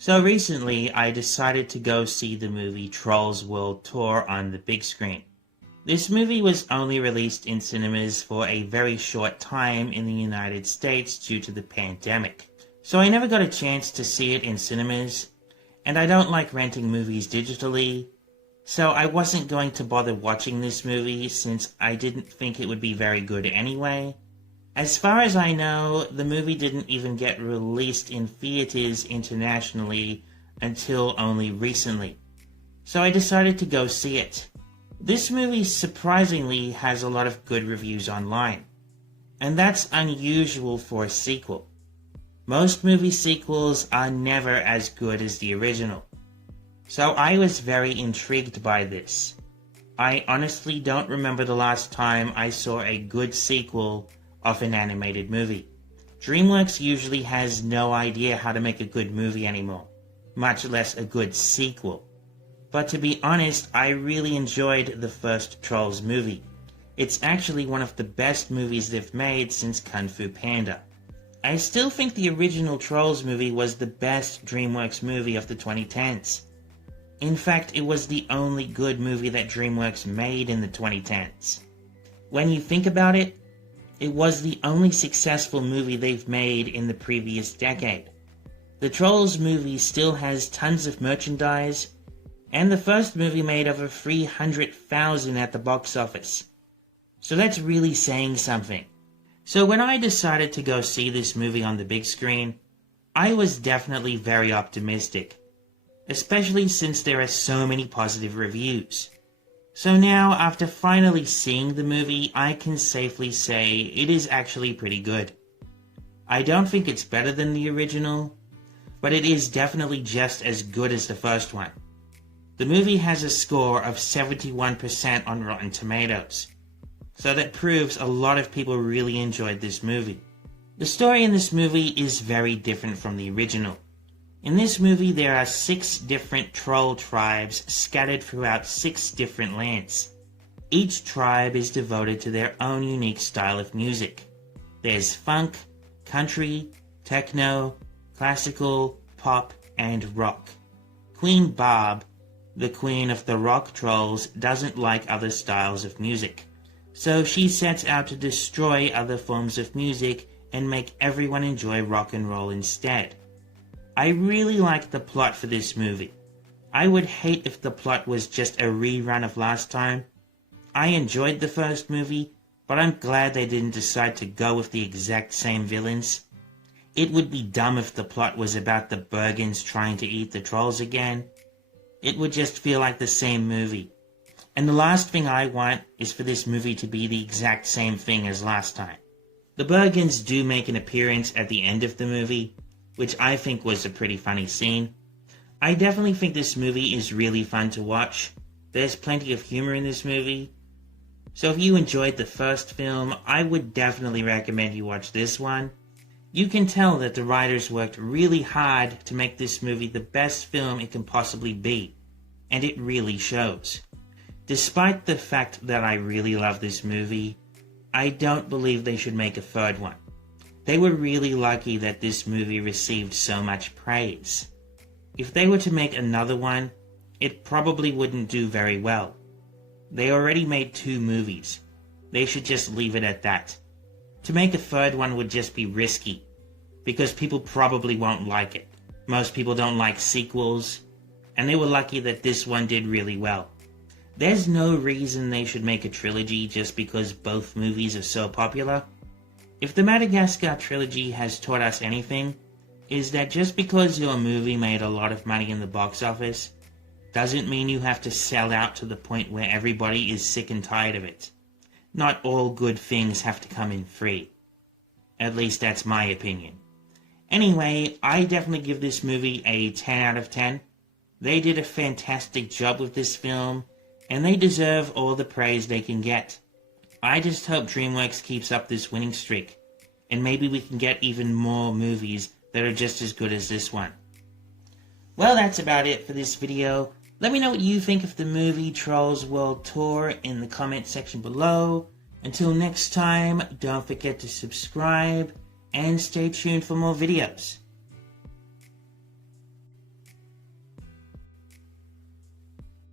So recently, I decided to go see the movie Trolls World Tour on the big screen. This movie was only released in cinemas for a very short time in the United States due to the pandemic. So I never got a chance to see it in cinemas, and I don't like renting movies digitally, so I wasn't going to bother watching this movie since I didn't think it would be very good anyway. As far as I know, the movie didn't even get released in theaters internationally until only recently. So I decided to go see it. This movie surprisingly has a lot of good reviews online. And that's unusual for a sequel. Most movie sequels are never as good as the original. So I was very intrigued by this. I honestly don't remember the last time I saw a good sequel of an animated movie. Dreamworks usually has no idea how to make a good movie anymore, much less a good sequel. But to be honest, I really enjoyed the first Trolls movie. It's actually one of the best movies they've made since Kung Fu Panda. I still think the original Trolls movie was the best Dreamworks movie of the 2010s. In fact, it was the only good movie that Dreamworks made in the 2010s. When you think about it, it was the only successful movie they've made in the previous decade. The Trolls movie still has tons of merchandise, and the first movie made over $300,000 at the box office. So that's really saying something. So when I decided to go see this movie on the big screen, I was definitely very optimistic, especially since there are so many positive reviews. So now, after finally seeing the movie, I can safely say it is actually pretty good. I don't think it's better than the original, but it is definitely just as good as the first one. The movie has a score of 71% on Rotten Tomatoes, so that proves a lot of people really enjoyed this movie. The story in this movie is very different from the original. In this movie, there are 6 different troll tribes scattered throughout 6 different lands. Each tribe is devoted to their own unique style of music. There's funk, country, techno, classical, pop, and rock. Queen Barb, the queen of the rock trolls, doesn't like other styles of music. So she sets out to destroy other forms of music and make everyone enjoy rock and roll instead. I really like the plot for this movie. I would hate if the plot was just a rerun of last time. I enjoyed the first movie, but I'm glad they didn't decide to go with the exact same villains. It would be dumb if the plot was about the Bergens trying to eat the trolls again. It would just feel like the same movie. And the last thing I want is for this movie to be the exact same thing as last time. The Bergens do make an appearance at the end of the movie, which I think was a pretty funny scene. I definitely think this movie is really fun to watch. There's plenty of humor in this movie. So if you enjoyed the first film, I would definitely recommend you watch this one. You can tell that the writers worked really hard to make this movie the best film it can possibly be, and it really shows. Despite the fact that I really love this movie, I don't believe they should make a third one. They were really lucky that this movie received so much praise. If they were to make another one, it probably wouldn't do very well. They already made 2 movies. They should just leave it at that. To make a third one would just be risky, because people probably won't like it. Most people don't like sequels, and they were lucky that this one did really well. There's no reason they should make a trilogy just because both movies are so popular. If the Madagascar trilogy has taught us anything, is that just because your movie made a lot of money in the box office, doesn't mean you have to sell out to the point where everybody is sick and tired of it. Not all good things have to come in free. At least that's my opinion. Anyway, I definitely give this movie a 10 out of 10. They did a fantastic job with this film, and they deserve all the praise they can get. I just hope Dreamworks keeps up this winning streak, and maybe we can get even more movies that are just as good as this one. Well, that's about it for this video. Let me know what you think of the movie Trolls World Tour in the comment section below. Until next time, don't forget to subscribe and stay tuned for more videos.